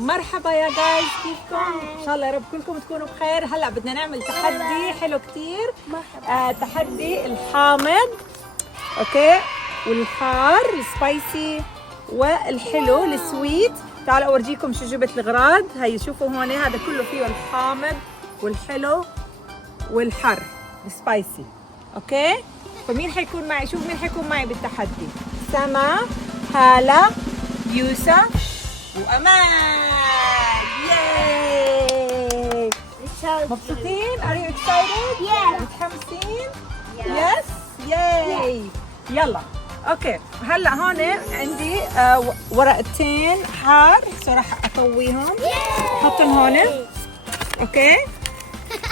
مرحبا يا جايز، كيفكم؟ ان شاء الله يا رب كلكم تكونوا بخير. هلا بدنا نعمل تحدي حلو كتير. تحدي الحامض، اوكي، والحار السبايسي والحلو السويت. تعالوا اورجيكم شو جبت الاغراض. هي شوفوا هون، هذا كله فيه الحامض والحلو والحر السبايسي. اوكي، فمين حيكون معي؟ شوف مين حيكون معي بالتحدي. سما، هالة، يوسف وأمان. ياي! مبسوطين؟ Are you excited؟ Yeah. متحمسين؟ Yes؟ ياي! يلا، اوكي، هلا هون عندي ورقتين حار، سو راح اطويهم احطهم هون. اوكي،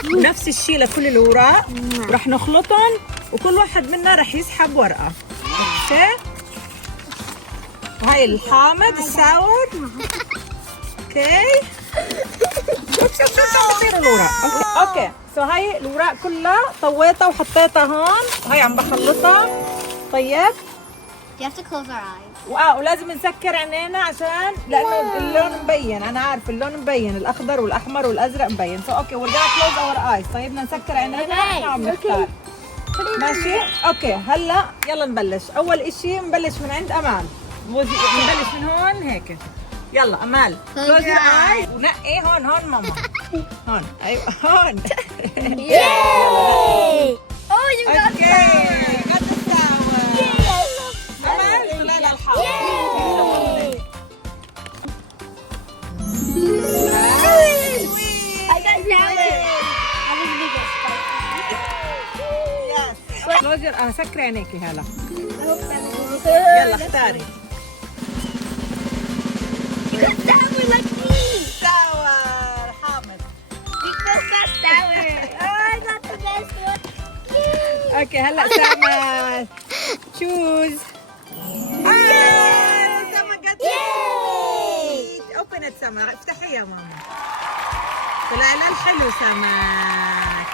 نفس الشيء لكل الوراق، راح نخلطهم وكل واحد منا راح يسحب ورقة. اوكي، وهي الحامض الساور. اوكي، شوف بصير الوراق. اوكي، سو هاي الوراق كلها طويتها وحطيتها هون، وهي عم بخلطها. طيب، You have to close our eyes. ولازم نسكر عينينا عشان لانه اللون مبين. انا عارف اللون مبين، الاخضر والاحمر والازرق مبين. سو اوكي، we're gonna close our eyes. طيب بدنا نسكر عينينا احنا عم نختار. ماشي؟ اوكي، هلا يلا نبلش. اول اشي نبلش من عند امال. نبلش من هون هيك. يلا امال، close your eyes ونقي. هون ماما. هون، ايوه هون. Yay! Oh, you got اوكي، قد الساوى. امال طلع لها الحار. I got salad. I think we get spicy. close your سكري عينيكي هلا. يلا اختاري. You got sour like me. ساور حامض. We both got sour. Oh, I got the best one. Yay! اوكي، هلا سما تشوز. سما قد اوبن سما، افتحي يا ماما. طلع لها الحلو سما.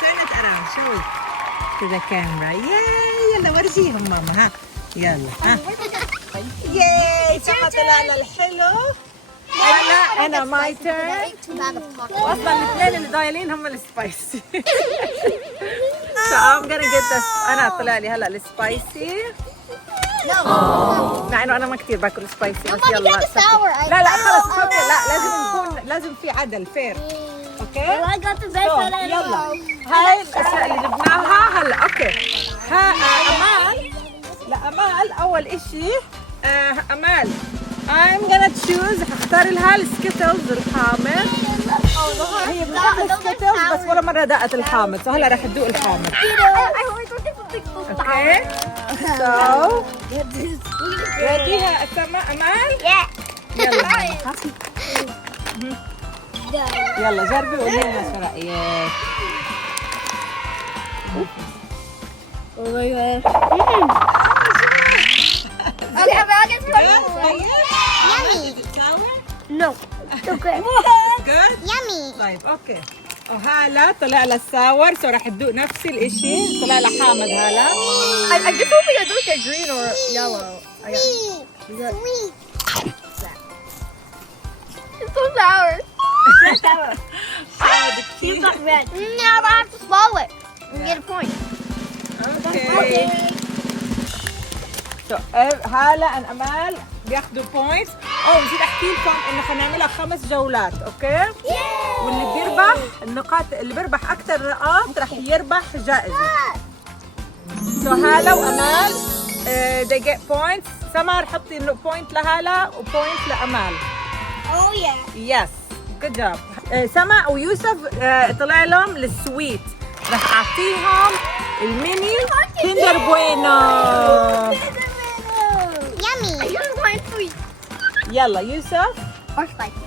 كانت ارام شوي to the camera. ياي، يلا ورجيهم ماما. ها يلا، ها ياي، سما طلع لها الحلو. هلا انا ماي تيرن. واصلا الاثنين اللي ضايلين هم السبايسي. So I'm gonna get this. انا طلع لي هلا السبايسي، مع انه انا ما كثير باكل سبايسي، بس Mommy, يلا. get the sour. لا خلص اوكي، لا لازم في عدل فير. اوكي، I got the best one. يلا هاي الاشياء اللي جبناها هلا. اوكي، امال، امال اول اشي. امال I'm gonna choose. هختار لها السكيتلز الحامض. هي بتحب السكيتلز بس ولا مرة دقت الحامض، فهلا رح تدوق الحامض. اوكي، so ready ها سما امال؟ يلا جربي وقولي لنا شو رايك. Oh my god. Okay, but I'll get Yummy. No. Okay. Good. Yummy. طيب اوكي، وهلا طلع لها الساور، سو رح تدوق نفس الاشي. طلع لها حامض هلا. I just hope we don't get green or yellow. Sweet. It's so sour. حامض You كثير. got red. Now I have to swallow it and get a point. اوكي، سو هلا ان امال بياخذوا بوينتس. نسيت احكي لكم انه حنعملها 5 جولات. اوكي، واللي بيربح النقاط، اللي بيربح اكثر نقاط رح يربح جائزه. سو هلا وامال they get points. سمر حطي بوينت لهلا وبوينت لامال. Oh yeah. يس، جود جوب. سما ويوسف طلع لهم السويت، رح اعطيهم الميني كيندر بوينو. Yummy. I just want sweet. يلا يوسف، Or spicy.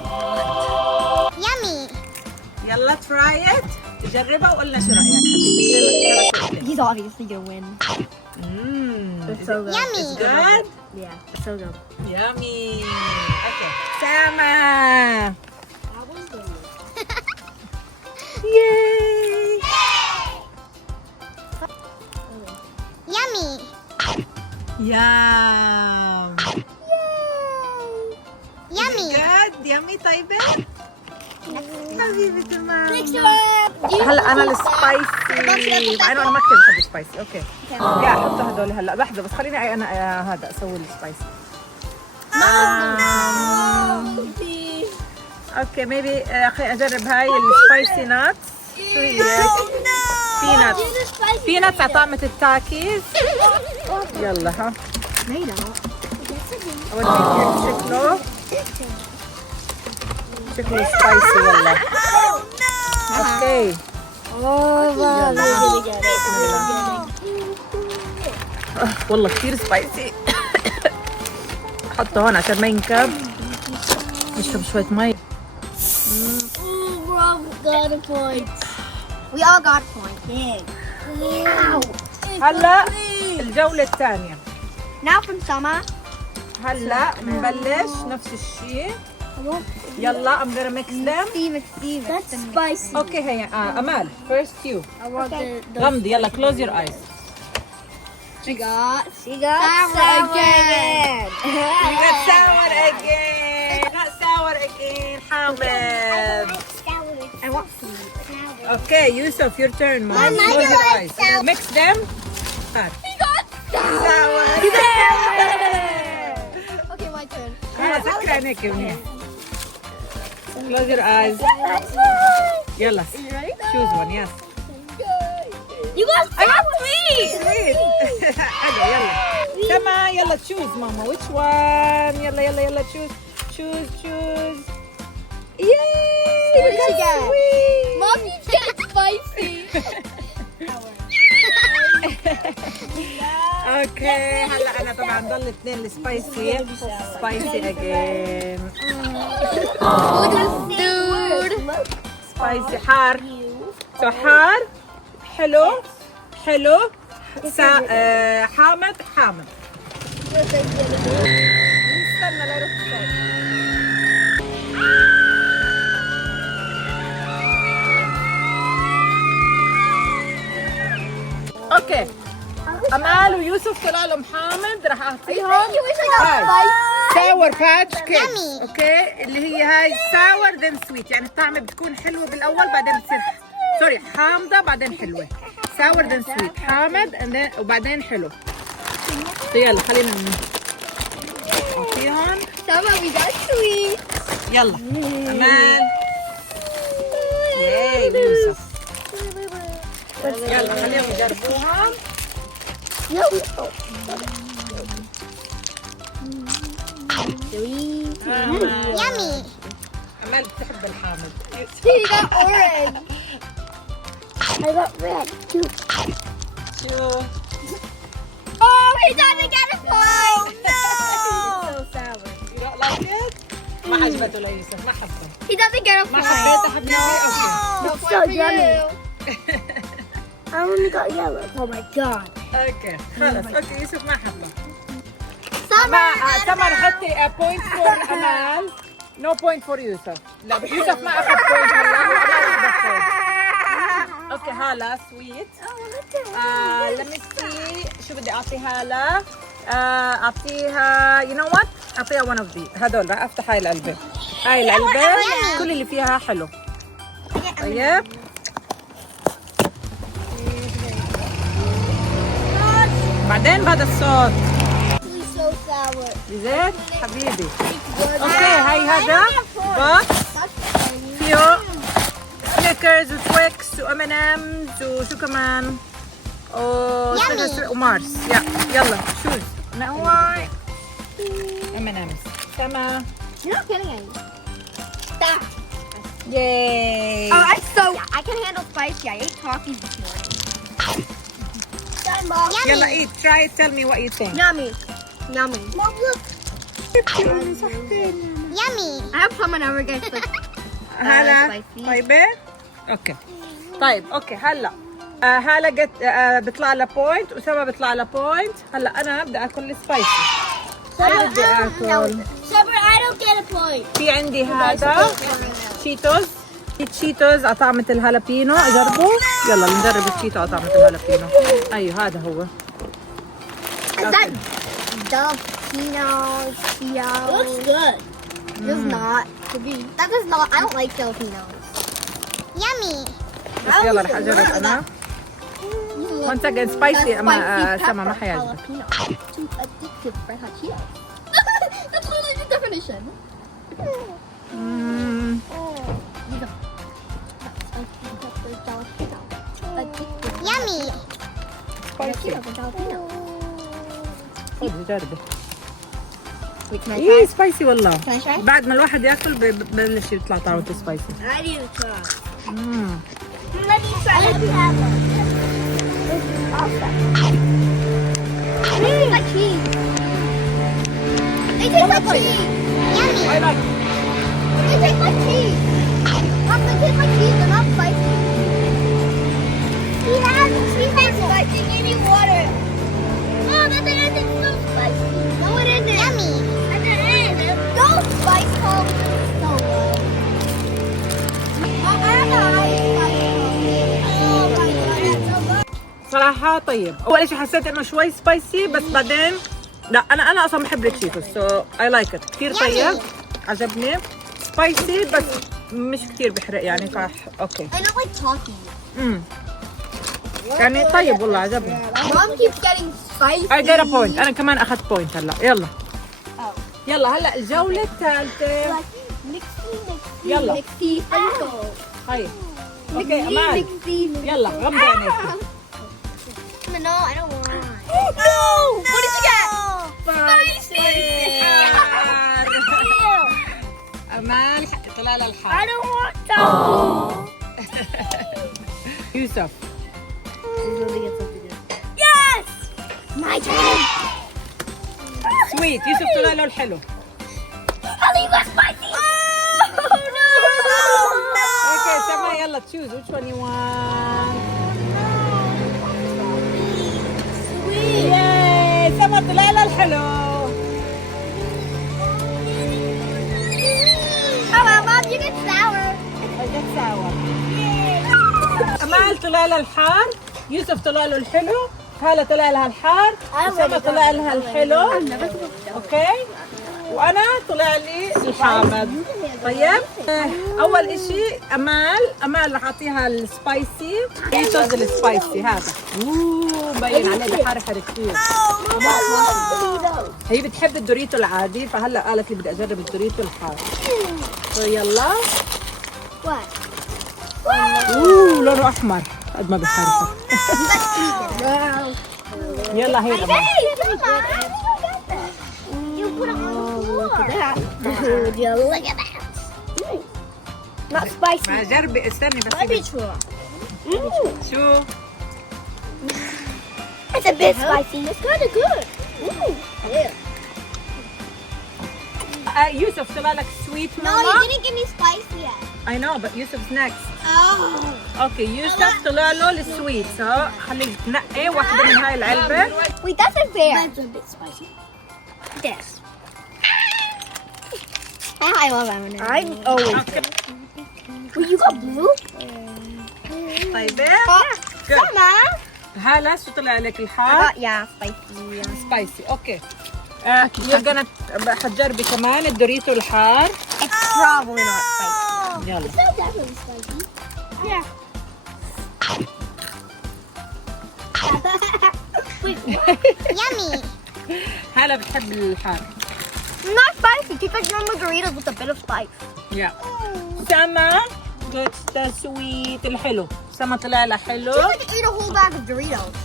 Yummy. يلا تراي ات، جربها وقلنا شو رايك حبيبي. He's obviously gonna win. It's so good. Yummy. It's good. Yeah, it's so good. Yummy. Okay. Sama. Yay. Yummy. Yum. Yummy. Good. Yummy طيبة. حبيبة الماما. Next one. هلا انا السبايسي، مع انه انا ما كثير بحب السبايسي. اوكي يا حط هدول هلا لحظه بس خليني انا هذا اسوي السبايسي. اوكي ميبي خليني اجرب هاي السبايسي ناتس. شو هي؟ بيناتس. بيناتس على طعمة التاكيز. يلا ها اوريك كيف شكله سبايسي والله. اوكي والله كثير سبايسي. حطه هون عشان ما ينكب. نشرب شوية مي. Got a point. We all got a point. Yeah. هلا الجولة الثانية. Now from Sama. هلا بنبلش نفس الشيء. يلا I'm gonna mix them. Steve. That's spicy. اوكي هي امال first you. I want the غمضي يلا close your eyes. She got sour again. You got sour again. Got sour again. حامد. I want sweet. Okay Yusuf your turn mom. Mom, I Close your like eyes. sour. Mix them. He got sour. Okay, my turn. سكر عينيك يا منيح. Close your eyes. يلا. You ready? Choose one yes. You got sweet. Sweet. حلو يلا. سما يلا choose ماما which one. يلا choose. Yay! What did you get? Sweet. Mom, you get spicy. اوكي هلا انا طبعا ضل اثنين السبايسي اجين. Dude. سبايسي حار. سو حار حلو حامض استنى لا يروح الصوت. اوكي امال ويوسف طلع لهم حامض راح اعطيهم ساور باتش كيكس. اوكي اللي هي هاي ساور ذن سويت، يعني الطعمه بتكون حلوه بالاول بعدين بتصير سوري حامضه بعدين حلوه. ساور ذن سويت حامض وبعدين حلو. يلا خلينا نعطيهم. Sama, we got sweet. يلا امان. ياي يوسف يلا خليهم يجربوها. Yummy. امال بتحب الحامض. He got orange. I got red too. شو Oh, he doesn't get a point. No. So sour. You don't like it؟ ما عجبته ليوسف ما حبه. He doesn't get a ما point. حبيته حبيبي. اوكي. It's so yummy. I only got yellow. Oh my god. اوكي خلص اوكي يوسف ما حبه. Summer. سمر حطي بوينت فور امال. نو بوينت فور يوسف. لا يوسف ما اخذ بوينت هلا وامال اخذت بوينت. اوكي هلا سويت. لمي سي شو بدي اعطي هلا. اعطيها يو نو وات اعطيها ون اوف ذي هدول. راح افتح هاي العلبه. هاي العلبه كل اللي فيها حلو. طيب بعدين بعد الصوت It's so sour. زين حبيبي. اوكي هاي هذا بوكس فيه سنيكرز وتويكس وام ان امز وشو كمان ومارس. يلا شوز ام ان امز. تمام. You're not getting any. Stop. ياي. Oh, I can handle spicy. I ate coffee this morning. Yummy. يلا eat try it tell me what you think. Yummy. Mom, look. Yummy. I hope someone ever gets the هلا spicy. طيبة. اوكي طيب اوكي هلا هلا جت بيطلع لها بوينت وسما بيطلع لها بوينت. هلا انا بدي اكل السبايسي. انا بدي اكل. Summer, I don't get a point. في عندي هذا تشيتوز. تشيتوز على طعمة الهالابينو. اجربه. يلا نجرب التشيتو على طعمة الهالابينو. ايوه هذا هو. Is that Dupino? Cheetos? It looks good. It does not. That does not. I don't like Filipinos. Yummy. يلا رح اجرب انا. Once again spicy اما سما ما حيعجبك. Too addictive for hot Cheetos. That's literally the definition. Yummy. Spicy. خذي جربي. Wait, can I ايه try? سبايسي والله. Can I try? بعد ما الواحد ياكل ببلش يطلع طعمته سبايسي. I need to try. مم. Let me try. Let me have one. They taste like cheese. They taste like cheese. Yummy. I like it. They taste like cheese. They taste like cheese. They're not spicy. He has spicy. Give me water. No, that's the end. It's so spicy. No, it isn't. Yummy. At the end. No spice comes so good. I have a high spice. Oh my god, that's so good. صراحة طيب. أول شيء حسيت إنه شوي سبايسي بس بعدين لا أنا أصلا بحب التشيتوس سو I like it. كثير طيب. عجبني. سبايسي بس مش كثير بحرق يعني أوكي. I don't like talking. يعني طيب والله عجبني. Mom keeps getting spicy. I get a point. أنا كمان أخذت بوينت هلا. يلا. يلا هلا الجولة الثالثة. يلا. Mixy circle. هاي. أوكي أمال. Mixy. يلا غمضي عينيك. No, I don't want. No! What did you get? Spicy. أمال طلع لها I الحار. don't want that. يوسف. Yes! My turn. سويت. يوسف طلع له الحلو. I'll eat less spicy. Oh no! Okay, Sama, يلا choose which one you want. Sweet. Yay! Sama طلع لها الحلو. Oh, Mom, you get sour. حاجات سوا. أمال طلع لها الحار. يوسف طلع له الحلو. هالة طلع لها الحار. سما طلع لها الحلو. اوكي. وانا طلع لي الحامض. طيب اول اشي امال رح اعطيها السبايسي. دوريتوز السبايسي هذا. مبين عليه بحرحر كثير. هي بتحب الدوريتو العادي فهلا قالت لي بدي اجرب الدوريتو الحار. يلا. What? لونه احمر قد ما بحرحر. يلا هي كمان. You put it on the floor. Look at that. Not spicy. ما جربي استني بس. Let me try. شو؟ It's a bit spicy. It's kind of good. Yeah. يوسف طلع لك سويت No, ماما. you didn't give me spicy yet. I know but Yusuf's next. Oh. اوكي يوسف طلع له السويت سو خليك تنقي واحدة من هاي العلبة. Wait, that's unfair. Mine's a bit spicy. This. I love M&M's. I'm always. اوكي Wait, you got blue? طيبة. Good. Mama. هلا شو طلع لك I الحار؟ got, yeah, spicy. سبايسي اوكي. you're gonna حتجربي كمان الدوريتو الحار. It's probably not spicy. يلا. It's not definitely spicy. Yeah. Wait, yummy. هلا بتحب الحار. Not spicy. It tastes like normal Doritos with a bit of spice. يا سما gets the sweet الحلو. سما طلع لها حلو. She would eat a whole bag of Doritos.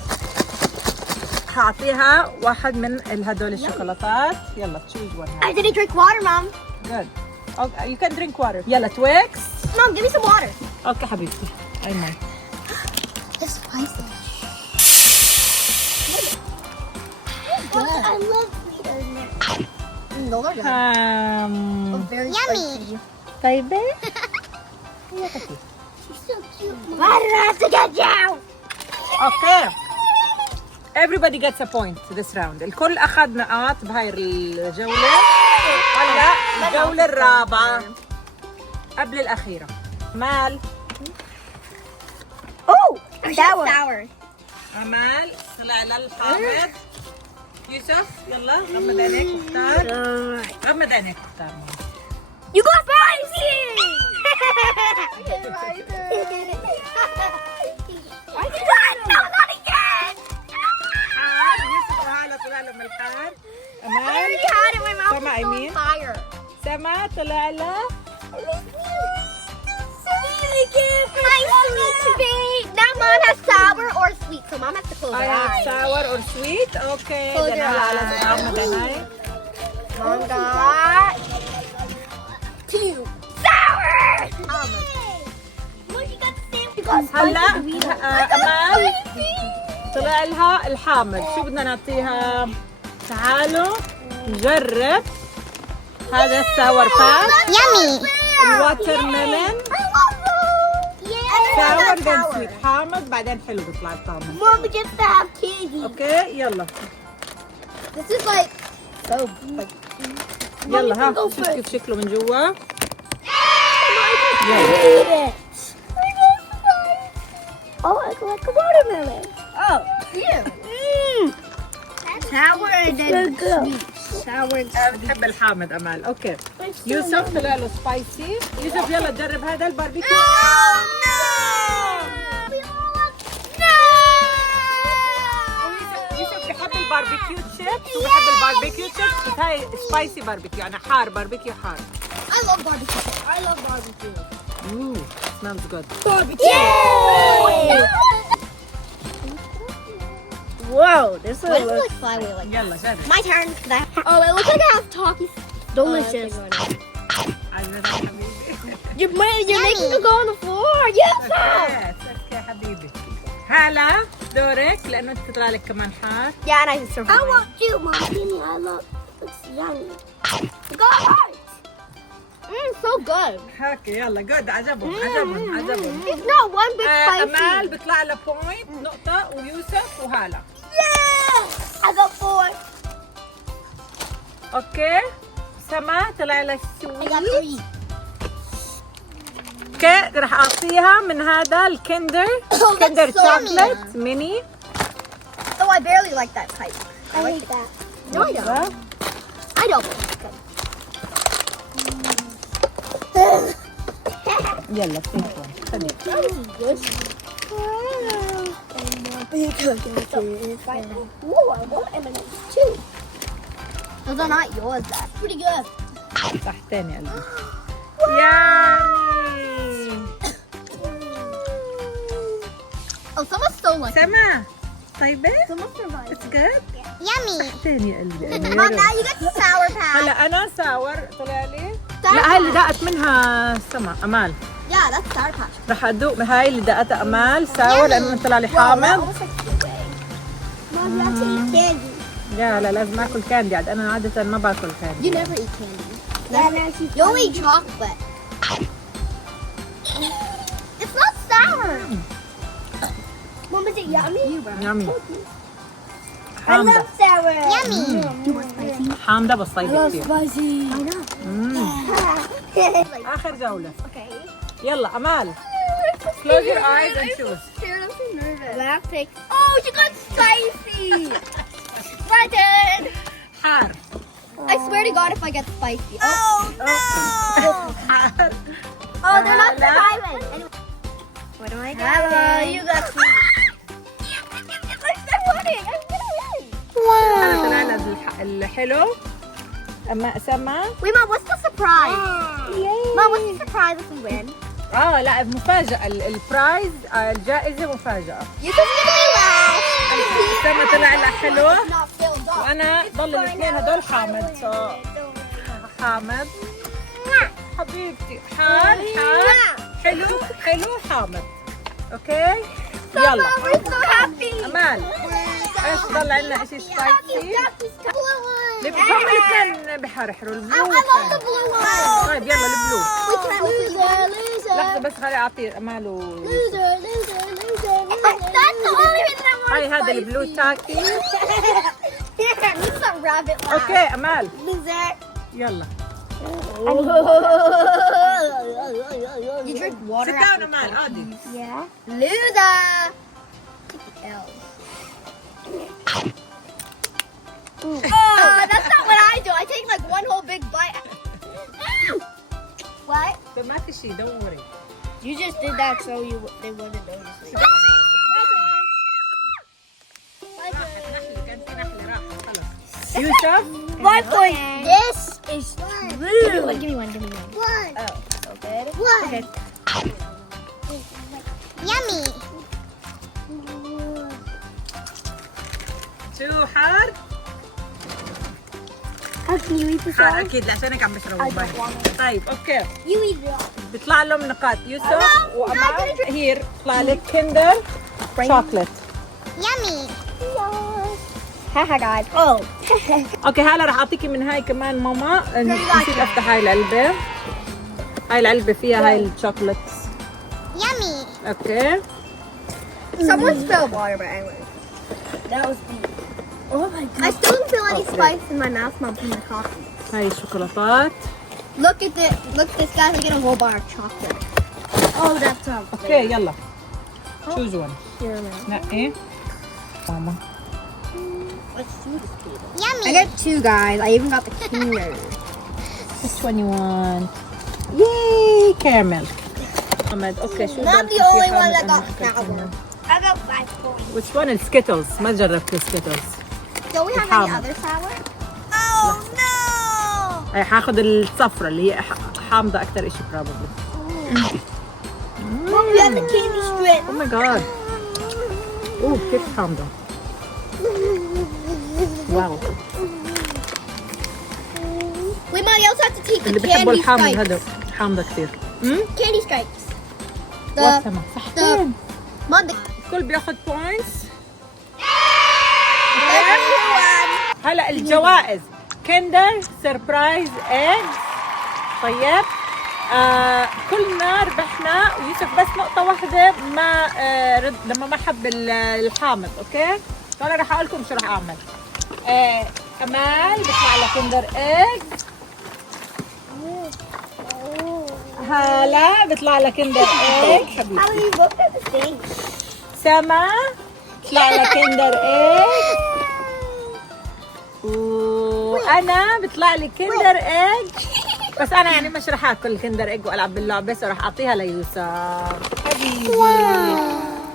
هعطيها واحد من هدول الشوكولاتات. يلا تشوز one. I didn't drink water, Mom. Good. Okay, you can drink water. يلا تويكس. Mom, give me some water. اوكي حبيبتي. I know. It's spicy. I love Doritos. No, they're good. Very yummy. طيبة. She's so cute. Why did I have to get down? Okay. Everybody gets a point this round. الكل أخذ نقاط بهاي الجولة. هلا الجولة الرابعة قبل الأخيرة. مال. Oh, sour. أمال طلع للحامض. يوسف يلا غمض عينيك اختار. غمض عينيك اختار. You got spicy. Okay, my turn. No, not again. يوسف وهلا طلع له من الحار. I أمال already had it. My mouth Summer, is I on mean. fire. سما طلع له My sweet. Now mom has sour or sweet, so mom has to close I her have eyes. sour or sweet. Okay. Close then your هلا على eyes. غمض عيني. Mom got 2 sour. Look, you got the same. You got هلا spicy. أمال طلع لها الحامض. شو بدنا نعطيها؟ تعالوا نجرب هذا الساور بات. Yummy. الواتر ميلون ساور ذن سويت. حامض بعدين حلو بيطلع الطعم. Mom gets to have candy. اوكي يلا This is like so. يلا ها Go شوف first. كيف شكله من جوا. Eat it. Oh, it's like a watermelon. Oh, yeah. Sour and then sweet. Sour and أنا بحب الحامض أمال. أوكي يوسف طلع له سبايسي. يوسف يلا جرب هذا الباربيكيو. يوسف بحب الباربيكيو تشيبس وبحب الباربيكيو تشيبس بس هاي سبايسي باربيكيو يعني حار باربيكيو حار. I love barbecue. I love barbecue. smells good. Yay! Whoa, this Why is does it like fly away like يلا جرب. My turn. Oh, it looks like I have talkies. delicious. عجبك حبيبي. You're making it go on the floor. Yes. اوكي حبيبي. هلا دورك لأنه أنت تطلع لك كمان حار. Yeah, and I survived. I want you, Mommy. I love. It's yummy. Go hard. So good. هاكي يلا جود. عجبهم عجبهم. It's not one big spicy. أمال بيطلع له بوينت نقطة ويوسف وهلا. Yeah. I got 4. اوكي سما طلع لك I سويت. got 3. اوكي راح اعطيها من هذا الكندر Oh, كندر that's so شوكليت ميني. Oh, I barely like that type. I like that. No, I don't. I don't. يلا فيكم خلي. Ooh, I want M&M's too. Those are not yours. That's pretty good. تحتين يا قلبي. يامي. Oh, someone's still like. سما طيبة؟ Someone survived. It's good. Yummy. تحتين يا قلبي. Mom, now you get the sour patch. هلا أنا ساور طلع لي. Sour لا هاي اللي Patch. دقت منها سما أمال. Yeah, that's sour patch. راح أدوق هاي اللي دقتها أمال ساور لأنه طلع لي Wow, that حامض. almost like Subway. Mom, you have to eat candy. لا لازم آكل كاندي عاد أنا عادة ما باكل كاندي. You never eat candy. You only eat chocolate. It's not sour. Mom, is it yummy? يامي. I حامضة. love sour. Yummy. You want spicy? حامضة بس طيبة كثير. Spicy. I know. آخر جولة. Okay. يلا أمال. Close your eyes and choose. Scared, I'm so nervous. Last pick. Oh, she got spicy. My turn. حار. I swear to God, if I get spicy. Oh no! حار. Oh, they're not Hello? surviving. Anyway. What am I getting? Hello, you got sweet. I'm winning. I'm gonna win. أنا طلع لها الحلو. أما سما. Wait, Mom, what's the surprise? Mom, what's the surprise if we win? لا مفاجأة البرايز الجائزة مفاجأة. You just gonna be last. سما طلع لها حلو Not filled up. وأنا ضل الاثنين هدول حامض. حامض. حبيبتي حار حلو حامض. اوكي يلا We're so happy. أمال ايش ضل عندنا شيء سبايسي؟ I هم الاثنين بحرحروا البلو. love the blue one. طيب يلا البلو. We can't loser. لحظة بس خلي أعطيه أمال Loser. That's the only reason I want هاي هذا البلو تاكي. It's a rabbit laugh. اوكي أمال Loser. يلا. You drink water. Sit down أمال عادي. Yeah. Loser. That's not what I do. I take like one whole big bite. What? فما في شيء don't worry. You just did that so they wouldn't notice it. راحت نحلة، كان في نحلة راحت خلص. يوسف 5 points. This is Give true. Give me one. One. Oh, so good. One. Okay. Yummy. شو حار؟ How can you eat this حار اكيد عشانك عم بشربه باين. طيب اوكي You eat it. بيطلع لهم نقاط يوسف وأمان. هير بيطلع لك كندر شوكليت. Yummy. Haha, guys. Oh. اوكي هلا رح اعطيكي من هاي كمان ماما. نسيت افتح هاي العلبة. هاي العلبة فيها هاي الشوكليت. Yummy. اوكي Someone spilled water, but anyway. That was deep. Oh my I still don't feel any Okay. spice in my mouth from the coffee. هاي الشوكولاتات. Look at this guys. I get a whole bar of chocolate. Oh, that's اوكي يلا choose one. Here, man. نقي ماما. Let's see this table. Yummy. I got 2, guys. I even got the Kinder. Which one you want? Yay caramel. محمد اوكي شو Not بدك the في only one حامض that أنا got أكلت sour. منه. I got 5 points. Which one? السكيتلز ما جربت السكيتلز. Don't we have any Hammer. other sour? Oh no! هاي حاخذ الصفرة اللي هي حامضة أكثر إشي probably. Mom, we have the candy strip. Oh my god. اوه كيف حامضة. واو. We might also have to take اللي the بيحبوا candy الحامض stripes. هذا حامضة كثير. Candy stripes. واتسما صحتين. Mom, the الكل بياخذ points. everyone. هلا الجوائز كندر سربرايز ايجز. طيب كلنا ربحنا ويوسف بس نقطة واحدة ما رد لما ما حب الحامض. اوكي فأنا رح اقول لكم شو رح اعمل. امال بيطلع لها كندر ايجز. هلا بيطلع لها كندر ايج How حبيبتي. many books are the same? سما بيطلع لها كندر ايج. وانا بيطلع لي كندر ايج بس انا يعني مش رح اكل كندر ايج والعب باللعبه بس رح اعطيها ليوسف حبيبي.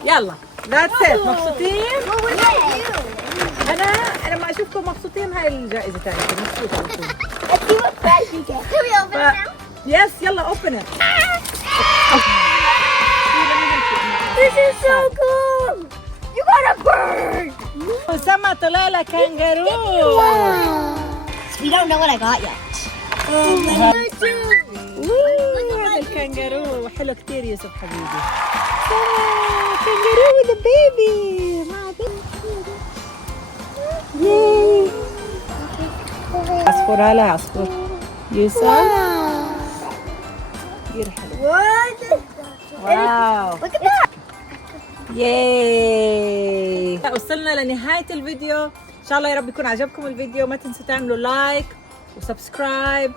يلا ذاتس ات. مبسوطين؟ What would I do? انا لما اشوفكم مبسوطين هاي الجائزه تاعتكم. مبسوطه بكون. Let's see what prize you get. Can we open it now? يس يلا اوبن ات. This is so cool. You got a bird. سما طلع لها كانجارو. We don't know what I got yet. هذا الكانجارو حلو كثير يوسف حبيبي. كانجارو ذا بيبي. ياي. عصفور هلا عصفور. يوسف كثير حلو. What? واو. Look at that. ياي. وصلنا لنهاية الفيديو. إن شاء الله يا رب يكون عجبكم الفيديو. ما تنسوا تعملوا لايك وسبسكرايب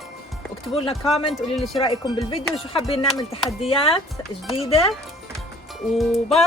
واكتبوا لنا كومنت. قولوا لي شو رأيكم بالفيديو وشو حابين نعمل تحديات جديدة. وباي.